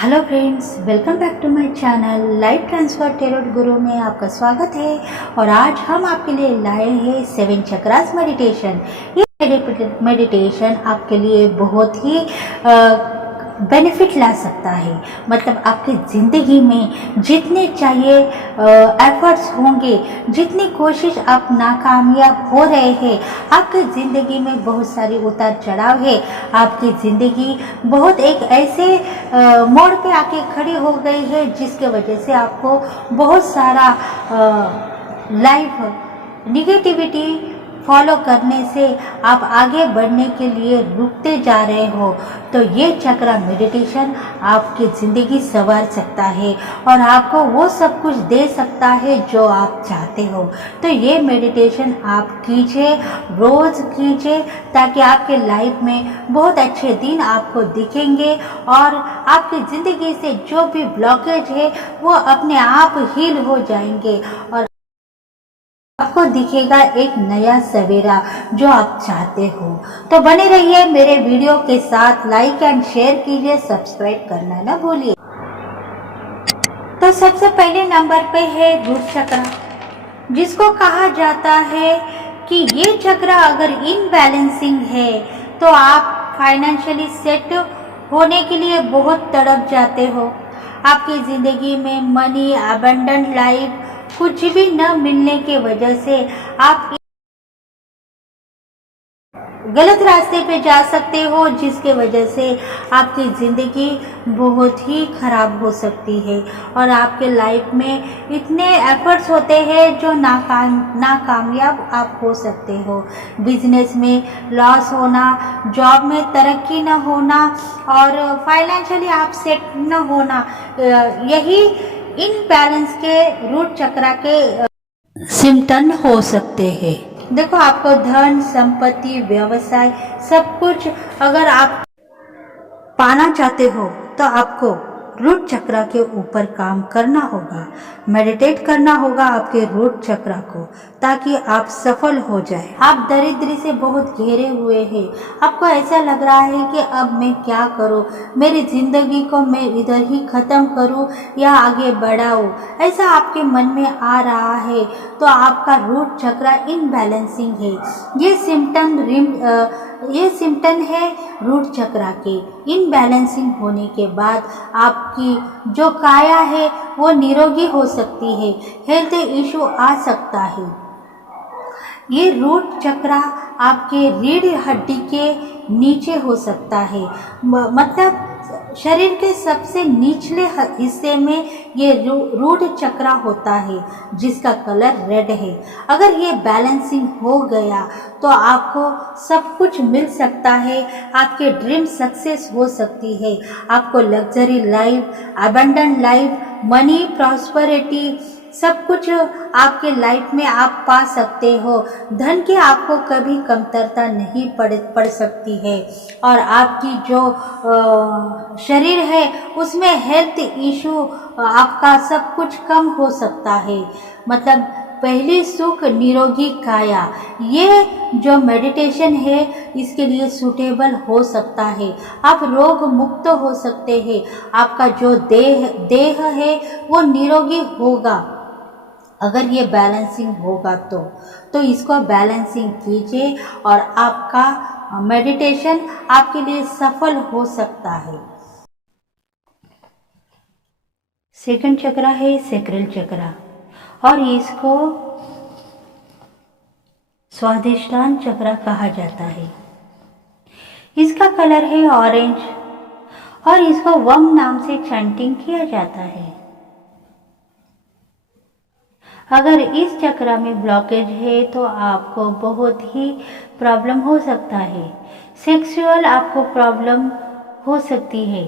Hello friends, welcome back to my channel life transfer tarot guru में आपका स्वागत है। और आज हम आपके लिए लाए हैं 7 चक्रास मेडिटेशन। ये मेडिटेशन आपके लिए बहुत ही बेनिफिट ला सकता है। मतलब आपकी ज़िंदगी में जितने चाहिए एफर्ट्स होंगे, जितनी कोशिश आप नाकामयाब हो रहे हैं, आपकी ज़िंदगी में बहुत सारी उतार चढ़ाव है। आपकी ज़िंदगी बहुत एक ऐसे मोड़ पे आके खड़ी हो गई है जिसके वजह से आपको बहुत सारा लाइफ निगेटिविटी फॉलो करने से आप आगे बढ़ने के लिए रुकते जा रहे हो। तो ये चक्रा मेडिटेशन आपकी ज़िंदगी संवार सकता है और आपको वो सब कुछ दे सकता है जो आप चाहते हो। तो ये मेडिटेशन आप कीजिए, रोज़ कीजिए, ताकि आपके लाइफ में बहुत अच्छे दिन आपको दिखेंगे और आपकी ज़िंदगी से जो भी ब्लॉकेज है वो अपने आप हील हो जाएंगे और आपको दिखेगा एक नया सवेरा जो आप चाहते हो। तो बने रहिए मेरे वीडियो के साथ, लाइक एंड शेयर कीजिए, सब्सक्राइब करना ना भूलिए। तो सबसे पहले नंबर पे है रूट चक्रा, जिसको कहा जाता है कि ये चक्रा अगर इनबैलेंसिंग है तो आप फाइनेंशियली सेट होने के लिए बहुत तड़प जाते हो। आपकी ज़िंदगी में मनी, अबंडेंट लाइफ कुछ भी न मिलने के वजह से आप गलत रास्ते पे जा सकते हो, जिसके वजह से आपकी ज़िंदगी बहुत ही ख़राब हो सकती है और आपके लाइफ में इतने एफर्ट्स होते हैं जो नाकामयाब आप हो सकते हो। बिजनेस में लॉस होना, जॉब में तरक्की न होना और फाइनेंशियली आप सेट न होना, यही इनबैलेंस के रूट चक्रा के सिम्टम हो सकते हैं। देखो, आपको धन, संपत्ति, व्यवसाय सब कुछ अगर आप पाना चाहते हो तो आपको रूट चक्रा के ऊपर काम करना होगा, मेडिटेट करना होगा आपके रूट चक्रा को, ताकि आप सफल हो जाए। आप दरिद्री से बहुत घेरे हुए हैं, आपको ऐसा लग रहा है कि अब मैं क्या करूं, मेरी ज़िंदगी को मैं इधर ही ख़त्म करूं या आगे बढ़ाऊं, ऐसा आपके मन में आ रहा है। तो आपका रूट चक्रा इनबैलेंसिंग है। ये सिम्टम है रूट चक्रा के इनबैलेंसिंग होने के बाद आपकी जो काया है वो निरोगी हो सकती है, हेल्थ इशू आ सकता है। ये रूट चक्रा आपके रीढ़ हड्डी के नीचे हो सकता है, मतलब शरीर के सबसे निचले हिस्से में ये रूट चक्रा होता है, जिसका कलर रेड है। अगर ये बैलेंसिंग हो गया तो आपको सब कुछ मिल सकता है, आपके ड्रीम सक्सेस हो सकती है, आपको luxury life, abundant life, money, prosperity सब कुछ आपके लाइफ में आप पा सकते हो। धन की आपको कभी कमतरता नहीं पड़ सकती है और आपकी जो शरीर है उसमें हेल्थ इशू आपका सब कुछ कम हो सकता है। मतलब पहली सुख निरोगी काया, ये जो मेडिटेशन है इसके लिए सूटेबल हो सकता है। आप रोग मुक्त हो सकते हैं, आपका जो देह है वो निरोगी होगा अगर ये बैलेंसिंग होगा तो इसको बैलेंसिंग कीजिए और आपका मेडिटेशन आपके लिए सफल हो सकता है। सेकंड चक्रा है सैक्रल चक्रा और इसको स्वादिष्टान चक्रा कहा जाता है। इसका कलर है ऑरेंज और इसको वम नाम से चैंटिंग किया जाता है। अगर इस चक्रा में ब्लॉकेज है तो आपको बहुत ही प्रॉब्लम हो सकता है। सेक्सुअल आपको प्रॉब्लम हो सकती है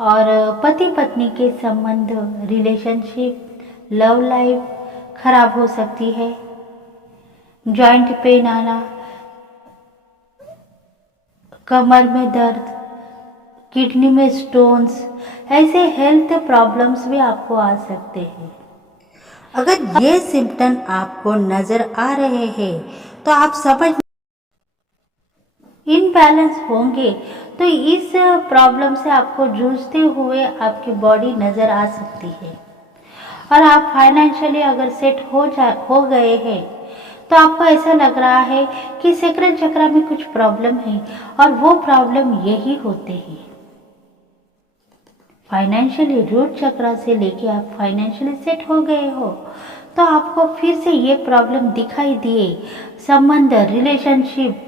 और पति पत्नी के संबंध, रिलेशनशिप, लव लाइफ खराब हो सकती है। जॉइंट पेन आना, कमर में दर्द, किडनी में स्टोन्स, ऐसे हेल्थ प्रॉब्लम्स भी आपको आ सकते हैं। अगर ये सिम्टम आपको नजर आ रहे हैं तो आप समझ इनबैलेंस होंगे तो इस प्रॉब्लम से आपको जूझते हुए आपकी बॉडी नज़र आ सकती है। और आप फाइनेंशियली अगर सेट हो गए हैं तो आपको ऐसा लग रहा है कि सैक्रल चक्र में कुछ प्रॉब्लम है, और वो प्रॉब्लम यही होते हैं। फाइनेंशियली रूट चक्र से लेके आप फाइनेंशियली सेट हो गए हो तो आपको फिर से ये प्रॉब्लम दिखाई दिए, संबंध, रिलेशनशिप,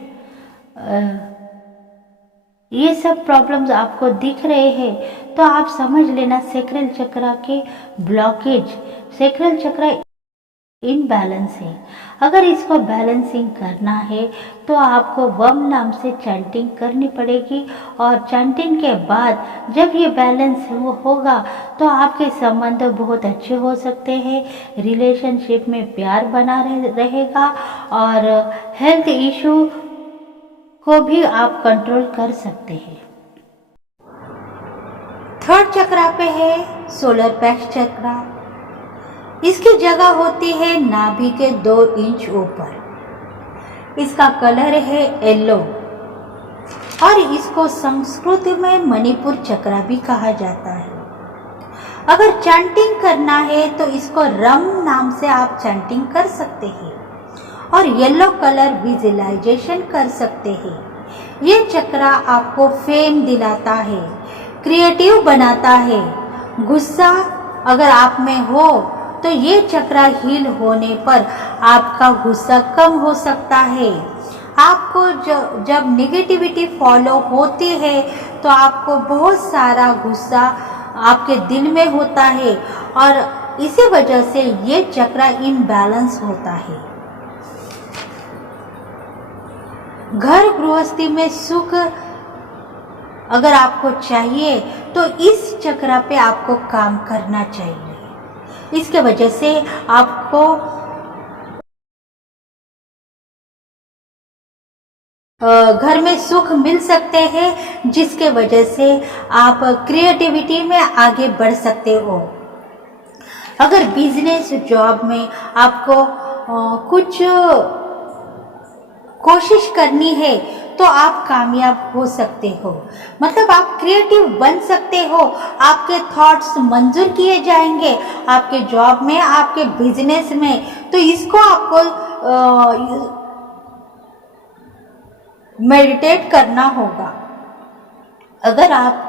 ये सब प्रॉब्लम्स आपको दिख रहे हैं तो आप समझ लेना सैक्रल चक्र के ब्लॉकेज, सैक्रल चक्र इनबैलेंस है। अगर इसको बैलेंसिंग करना है तो आपको वम नाम से चैंटिंग करनी पड़ेगी, और चैंटिंग के बाद जब ये बैलेंस होगा तो आपके संबंध बहुत अच्छे हो सकते हैं, रिलेशनशिप में प्यार बना रहेगा, और हेल्थ इशू को भी आप कंट्रोल कर सकते हैं। थर्ड चक्र पे है सोलर प्लेक्स चक्र। इसकी जगह होती है नाभि के 2 इंच ऊपर। इसका कलर है येलो, और इसको संस्कृत में मणिपुर चक्र भी कहा जाता है। अगर चैंटिंग करना है तो इसको रम नाम से आप चैंटिंग कर सकते हैं, और येलो कलर विजुअलाइजेशन कर सकते हैं। ये चक्र आपको फेम दिलाता है, क्रिएटिव बनाता है। गुस्सा अगर आप में हो तो ये चक्र हील होने पर आपका गुस्सा कम हो सकता है। आपको जब नेगेटिविटी फॉलो होती है तो आपको बहुत सारा गुस्सा आपके दिल में होता है, और इसी वजह से ये चक्र इम्बैलेंस होता है। घर गृहस्थी में सुख अगर आपको चाहिए तो इस चक्र पे आपको काम करना चाहिए। इसके वजह से आपको घर में सुख मिल सकते हैं, जिसके वजह से आप क्रिएटिविटी में आगे बढ़ सकते हो। अगर बिजनेस जॉब में आपको कुछ कोशिश करनी है तो आप कामयाब हो सकते हो, मतलब आप क्रिएटिव बन सकते हो। आपके थॉट्स मंजूर किए जाएंगे आपके जॉब में, आपके बिजनेस में। तो इसको आपको मेडिटेट करना होगा। अगर आप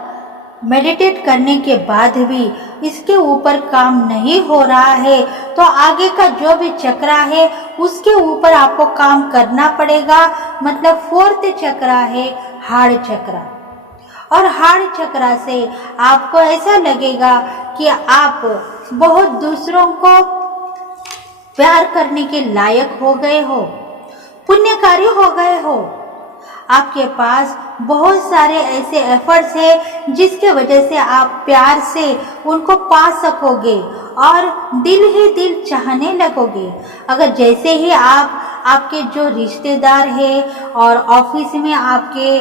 मेडिटेट करने के बाद भी इसके ऊपर काम नहीं हो रहा है तो आगे का जो भी चक्र है उसके ऊपर आपको काम करना पड़ेगा। मतलब फोर्थ चक्र है हार्ट चक्र, और हार्ट चक्र से आपको ऐसा लगेगा कि आप बहुत दूसरों को प्यार करने के लायक हो गए हो, पुण्यकारी हो गए हो। आपके पास बहुत सारे ऐसे एफर्ट्स हैं जिसके वजह से आप प्यार से उनको पा सकोगे और दिल ही दिल चाहने लगोगे। अगर जैसे ही आपके जो रिश्तेदार हैं और ऑफिस में आपके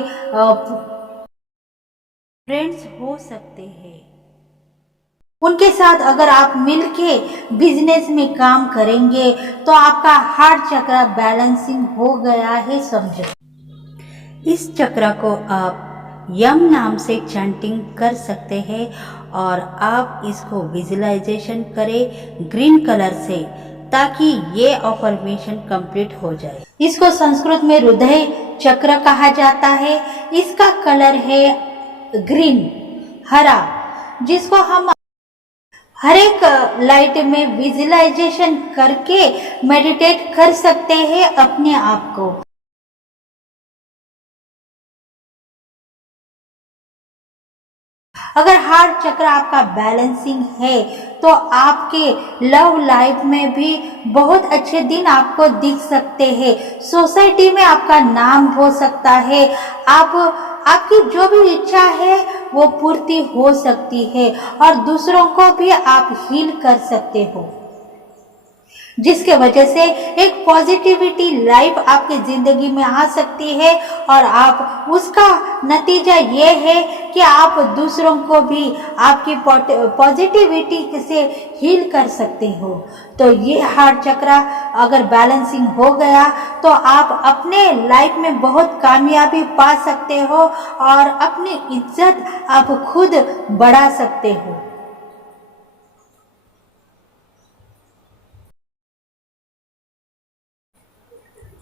फ्रेंड्स हो सकते हैं, उनके साथ अगर आप मिलके बिजनेस में काम करेंगे तो आपका हार्ट चक्र बैलेंसिंग हो गया है समझो। इस चक्र को आप यम नाम से चैंटिंग कर सकते हैं, और आप इसको विजुअलाइजेशन करें ग्रीन कलर से, ताकि ये अफर्मेशन कंप्लीट हो जाए। इसको संस्कृत में हृदय चक्र कहा जाता है। इसका कलर है ग्रीन, हरा, जिसको हम हर एक लाइट में विजुअलाइजेशन करके मेडिटेट कर सकते हैं अपने आप को। अगर हार्ट चक्र आपका बैलेंसिंग है तो आपके लव लाइफ में भी बहुत अच्छे दिन आपको दिख सकते हैं, सोसाइटी में आपका नाम हो सकता है, आपकी जो भी इच्छा है वो पूर्ति हो सकती है, और दूसरों को भी आप हील कर सकते हो। जिसके वजह से एक पॉजिटिविटी लाइफ आपके ज़िंदगी में आ सकती है और आप उसका नतीजा ये है कि आप दूसरों को भी आपकी पॉजिटिविटी से हील कर सकते हो। तो ये हार्ट चक्र अगर बैलेंसिंग हो गया तो आप अपने लाइफ में बहुत कामयाबी पा सकते हो और अपनी इज्जत आप खुद बढ़ा सकते हो।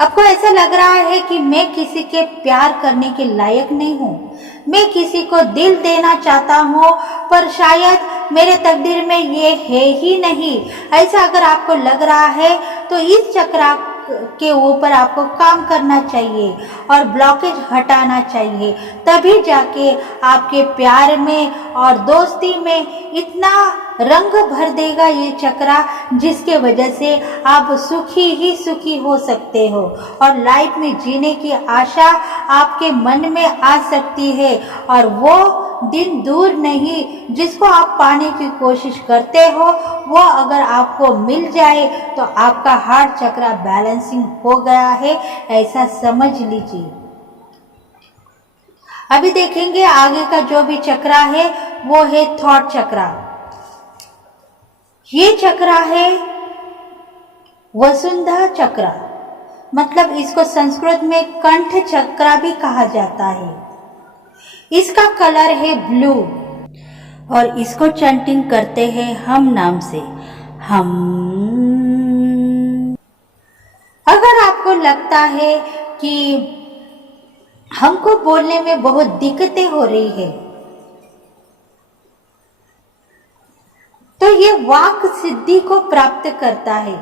आपको ऐसा लग रहा है कि मैं किसी के प्यार करने के लायक नहीं हूँ, मैं किसी को दिल देना चाहता हूँ पर शायद मेरे तकदीर में ये है ही नहीं। ऐसा अगर आपको लग रहा है तो इस चक्र के ऊपर आपको काम करना चाहिए और ब्लॉकेज हटाना चाहिए, तभी जाके आपके प्यार में और दोस्ती में इतना रंग भर देगा ये चक्र जिसके वजह से आप सुखी ही सुखी हो सकते हो और लाइफ में जीने की आशा आपके मन में आ सकती है और वो दिन दूर नहीं जिसको आप पाने की कोशिश करते हो वो अगर आपको मिल जाए तो आपका हार्ट चक्र बैलेंसिंग हो गया है, ऐसा समझ लीजिए। अभी देखेंगे आगे का जो भी चक्र है वो है थॉट चक्र। ये चक्र है वसुंधरा चक्र, मतलब इसको संस्कृत में कंठ चक्र भी कहा जाता है। इसका कलर है ब्लू और इसको चैंटिंग करते हैं हम नाम से, हम। अगर आपको लगता है कि हमको बोलने में बहुत दिक्कतें हो रही है तो ये वाक सिद्धि को प्राप्त करता है।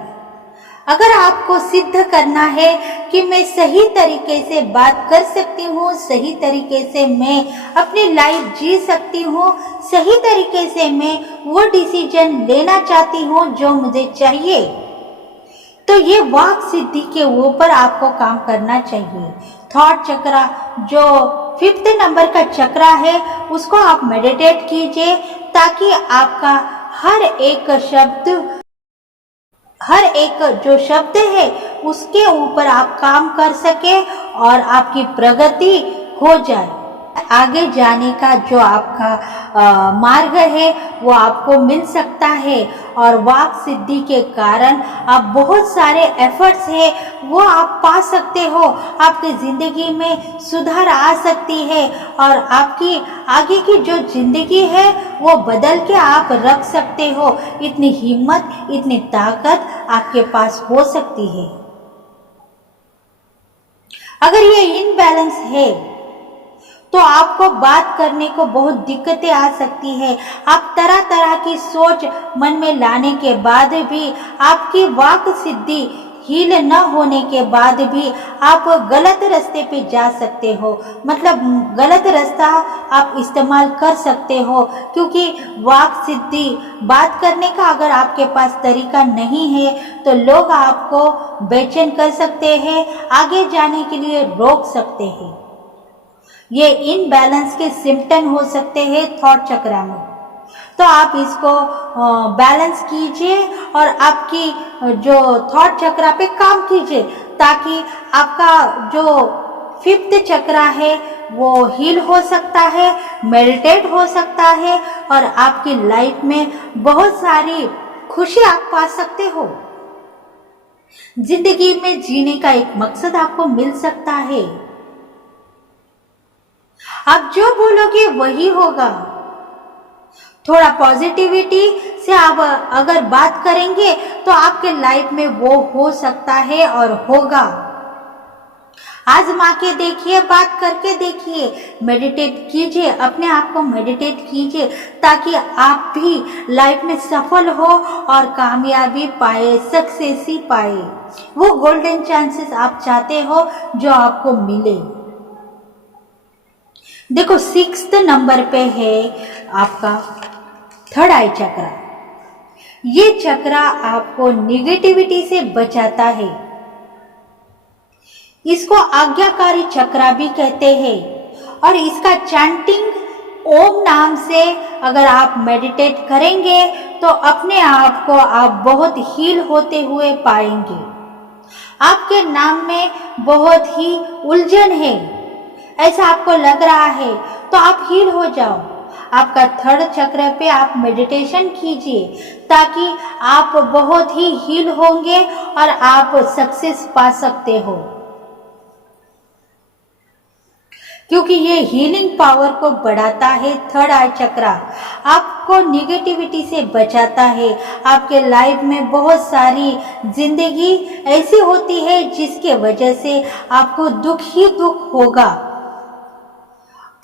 अगर आपको सिद्ध करना है कि मैं सही तरीके से बात कर सकती हूँ, सही तरीके से मैं अपनी लाइफ जी सकती हूँ, सही तरीके से मैं वो डिसीजन लेना चाहती हूँ जो मुझे चाहिए, तो ये वाक सिद्धि के ऊपर आपको काम करना चाहिए। थॉट चक्र जो 5th नंबर का चक्र है उसको आप मेडिटेट कीजिए ताकि आपका हर एक जो शब्द है उसके ऊपर आप काम कर सके और आपकी प्रगति हो जाए। आगे जाने का जो आपका मार्ग है वो आपको मिल सकता है और वाक सिद्धि के कारण आप बहुत सारे एफर्ट्स है वो आप पा सकते हो, आपकी ज़िंदगी में सुधार आ सकती है और आपकी आगे की जो ज़िंदगी है वो बदल के आप रख सकते हो। इतनी हिम्मत, इतनी ताकत आपके पास हो सकती है। अगर ये इनबैलेंस है तो आपको बात करने को बहुत दिक्कतें आ सकती है। आप तरह तरह की सोच मन में लाने के बाद भी, आपकी वाक सिद्धि हील न होने के बाद भी आप गलत रास्ते पे जा सकते हो, मतलब गलत रास्ता आप इस्तेमाल कर सकते हो, क्योंकि वाक सिद्धि बात करने का अगर आपके पास तरीका नहीं है तो लोग आपको बेचैन कर सकते हैं, आगे जाने के लिए रोक सकते हैं। ये इनबैलेंस के सिम्टम हो सकते हैं थॉट चक्र में, तो आप इसको बैलेंस कीजिए और आपकी जो थॉट चक्र पे काम कीजिए ताकि आपका जो 5th चक्र है वो हील हो सकता है, मेडिटेट हो सकता है और आपकी लाइफ में बहुत सारी खुशी आप पा सकते हो। जिंदगी में जीने का एक मकसद आपको मिल सकता है। आप जो बोलोगे वही होगा। थोड़ा पॉजिटिविटी से आप अगर बात करेंगे तो आपके लाइफ में वो हो सकता है और होगा। आजमा के देखिए, बात करके देखिए, मेडिटेट कीजिए, अपने आप को मेडिटेट कीजिए ताकि आप भी लाइफ में सफल हो और कामयाबी पाए, सक्सेस ही पाए, वो गोल्डन चांसेस आप चाहते हो जो आपको मिले। देखो 6th नंबर पे है आपका थर्ड आई चक्र। ये चक्र आपको निगेटिविटी से बचाता है। इसको आज्ञाकारी चक्र भी कहते हैं और इसका चैंटिंग ओम नाम से अगर आप मेडिटेट करेंगे तो अपने आप को आप बहुत हील होते हुए पाएंगे। आपके नाम में बहुत ही उलझन है, ऐसा आपको लग रहा है, तो आप हील हो जाओ। आपका थर्ड चक्र पे आप मेडिटेशन कीजिए ताकि आप बहुत ही हील होंगे और आप सक्सेस पा सकते हो, क्योंकि ये हीलिंग पावर को बढ़ाता है। थर्ड आई चक्रा आपको निगेटिविटी से बचाता है। आपके लाइफ में बहुत सारी जिंदगी ऐसी होती है जिसके वजह से आपको दुख ही दुख होगा,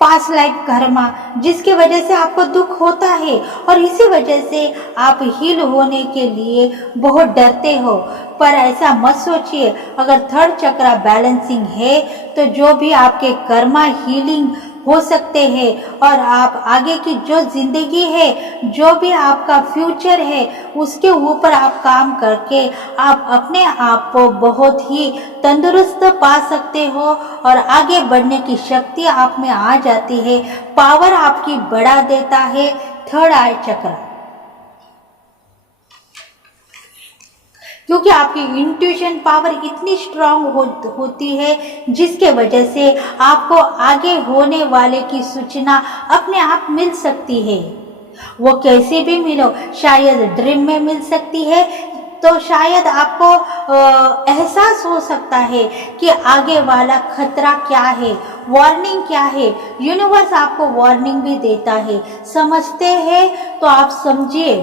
पास्ट लाइफ कर्मा, जिसके वजह से आपको दुख होता है और इसी वजह से आप हील होने के लिए बहुत डरते हो। पर ऐसा मत सोचिए, अगर थर्ड चक्रा बैलेंसिंग है तो जो भी आपके कर्मा हीलिंग हो सकते हैं और आप आगे की जो जिंदगी है, जो भी आपका फ्यूचर है, उसके ऊपर आप काम करके आप अपने आप को बहुत ही तंदुरुस्त पा सकते हो और आगे बढ़ने की शक्ति आप में आ जाती है, पावर आपकी बढ़ा देता है थर्ड आई चक्र, क्योंकि आपकी इंट्यूशन पावर इतनी स्ट्रांग होती है जिसके वजह से आपको आगे होने वाले की सूचना अपने आप मिल सकती है। वो कैसे भी मिलो, शायद ड्रीम में मिल सकती है, तो शायद आपको एहसास हो सकता है कि आगे वाला खतरा क्या है, वार्निंग क्या है। यूनिवर्स आपको वार्निंग भी देता है, समझते हैं तो आप समझिए।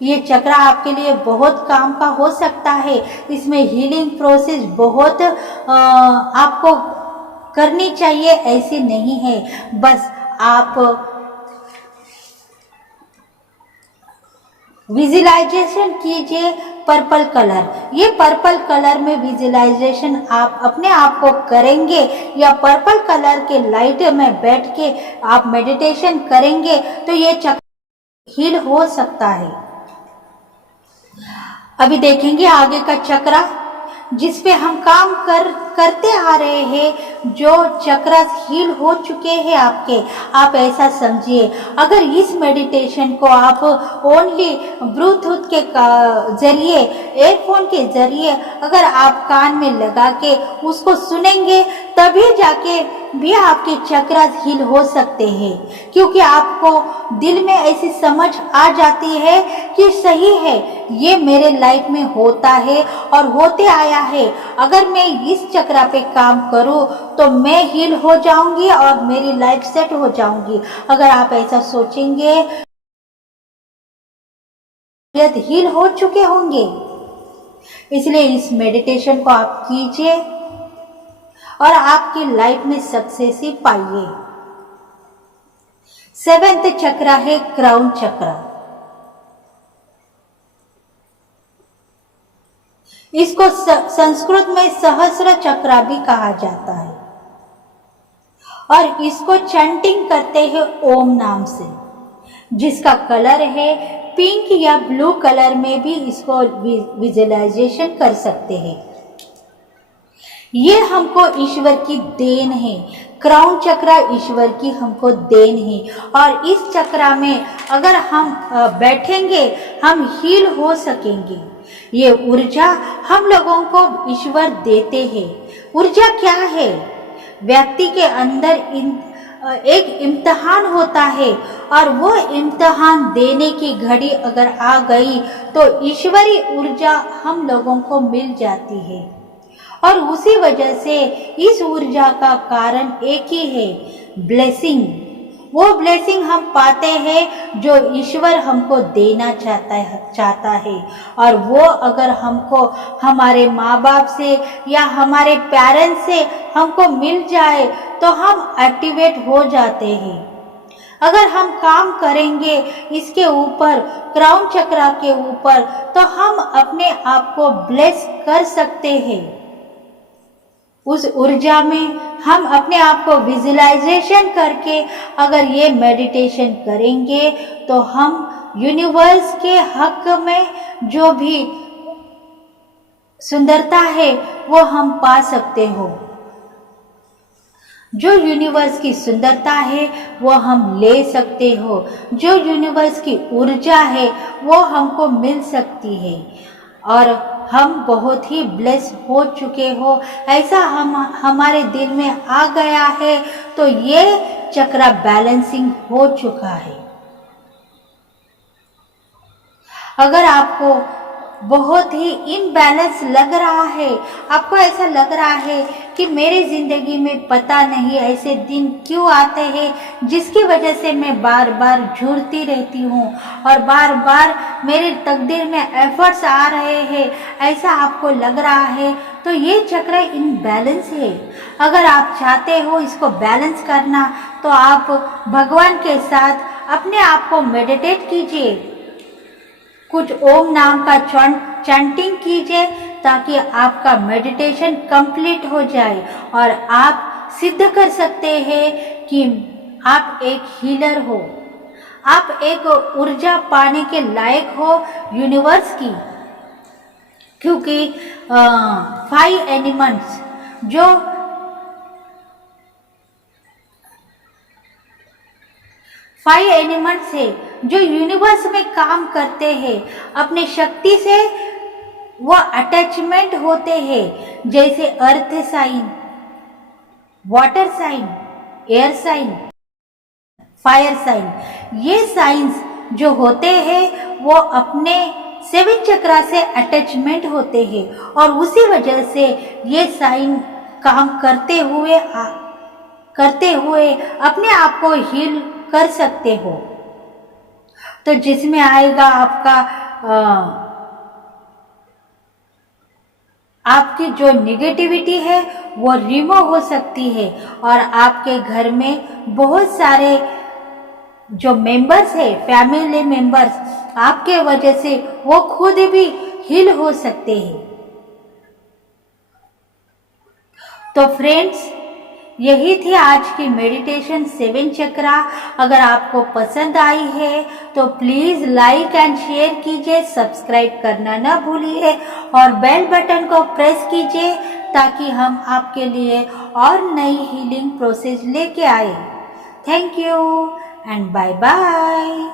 ये चक्र आपके लिए बहुत काम का हो सकता है। इसमें हीलिंग प्रोसेस बहुत आपको करनी चाहिए, ऐसी नहीं है। बस आप विजुलाइजेशन कीजिए पर्पल कलर। ये पर्पल कलर में विजुलाइजेशन आप अपने आप को करेंगे या पर्पल कलर के लाइट में बैठ के आप मेडिटेशन करेंगे तो ये चक्र हील हो सकता है। अभी देखेंगे आगे का चक्र जिस पे हम काम करते आ रहे हैं, जो चक्र हील हो चुके हैं आपके। आप ऐसा समझिए, अगर इस मेडिटेशन को आप ओनली ब्लूटूथ के जरिए, एयरफोन के जरिए अगर आप कान में लगा के उसको सुनेंगे, तभी जाके भी आपके चक्र हील हो सकते हैं, क्योंकि आपको दिल में ऐसी समझ आ जाती है कि सही है, ये मेरे लाइफ में होता है और होते आया है। अगर मैं इस चक्र पे काम करूं तो मैं हील हो जाऊंगी और मेरी लाइफ सेट हो जाऊंगी। अगर आप ऐसा सोचेंगे, हील हो चुके होंगे। इसलिए इस मेडिटेशन को आप कीजिए और आपकी लाइफ में सक्सेस ही पाइए। सेवेंथ चक्र है क्राउन चक्र। इसको संस्कृत में सहस्र चक्र भी कहा जाता है और इसको चैंटिंग करते हैं ओम नाम से, जिसका कलर है पिंक या ब्लू कलर में भी इसको विजुअलाइजेशन कर सकते हैं। ये हमको ईश्वर की देन है। क्राउन चक्र ईश्वर की हमको देन है और इस चक्र में अगर हम बैठेंगे हम हील हो सकेंगे। ये ऊर्जा हम लोगों को ईश्वर देते हैं। ऊर्जा क्या है? व्यक्ति के अंदर एक इम्तिहान होता है और वो इम्तिहान देने की घड़ी अगर आ गई तो ईश्वरी ऊर्जा हम लोगों को मिल जाती है और उसी वजह से इस ऊर्जा का कारण एक ही है, ब्लेसिंग। वो ब्लेसिंग हम पाते हैं जो ईश्वर हमको देना चाहता है और वो अगर हमको हमारे माँ बाप से या हमारे पेरेंट्स से हमको मिल जाए तो हम एक्टिवेट हो जाते हैं। अगर हम काम करेंगे इसके ऊपर, क्राउन चक्र के ऊपर, तो हम अपने आप को ब्लेस कर सकते हैं। उस ऊर्जा में हम अपने आप को विजुअलाइजेशन करके अगर ये मेडिटेशन करेंगे तो हम यूनिवर्स के हक में जो भी सुंदरता है वो हम पा सकते हो। जो यूनिवर्स की सुंदरता है वो हम ले सकते हो, जो यूनिवर्स की ऊर्जा है वो हमको मिल सकती है और हम बहुत ही ब्लेस हो चुके हो, ऐसा हम हमारे दिल में आ गया है। तो ये चक्र बैलेंसिंग हो चुका है। अगर आपको बहुत ही इम्बैलेंस लग रहा है, आपको ऐसा लग रहा है कि मेरी ज़िंदगी में पता नहीं ऐसे दिन क्यों आते हैं जिसकी वजह से मैं बार बार झूरती रहती हूँ और बार बार मेरे तकदीर में एफर्ट्स आ रहे हैं, ऐसा आपको लग रहा है, तो ये चक्र इम्बैलेंस है। अगर आप चाहते हो इसको बैलेंस करना तो आप भगवान के साथ अपने आप को मेडिटेट कीजिए, कुछ ओम नाम का चैंटिंग कीजिए ताकि आपका मेडिटेशन कंप्लीट हो जाए और आप सिद्ध कर सकते हैं कि आप एक हीलर हो, आप एक ऊर्जा पाने के लायक हो यूनिवर्स की। क्योंकि 5 एलिमेंट्स जो 5 एलिमेंट्स है जो यूनिवर्स में काम करते हैं, अपने शक्ति से वो अटैचमेंट होते हैं, जैसे earth sign, water sign, air sign, fire sign. ये साइंस जो होते हैं वो अपने 7 चक्रा से अटैचमेंट होते हैं और उसी वजह से ये साइन काम करते हुए अपने आप को हील कर सकते हो। तो जिसमें आएगा आपकी जो निगेटिविटी है वो रिमूव हो सकती है और आपके घर में बहुत सारे जो मेंबर्स है, फैमिली मेंबर्स, आपके वजह से वो खुद भी हील हो सकते हैं। तो फ्रेंड्स, यही थी आज की मेडिटेशन 7 चक्रा। अगर आपको पसंद आई है तो प्लीज़ लाइक एंड शेयर कीजिए, सब्सक्राइब करना ना भूलिए और बेल बटन को प्रेस कीजिए ताकि हम आपके लिए और नई हीलिंग प्रोसेस लेके आए। Thank you and bye bye.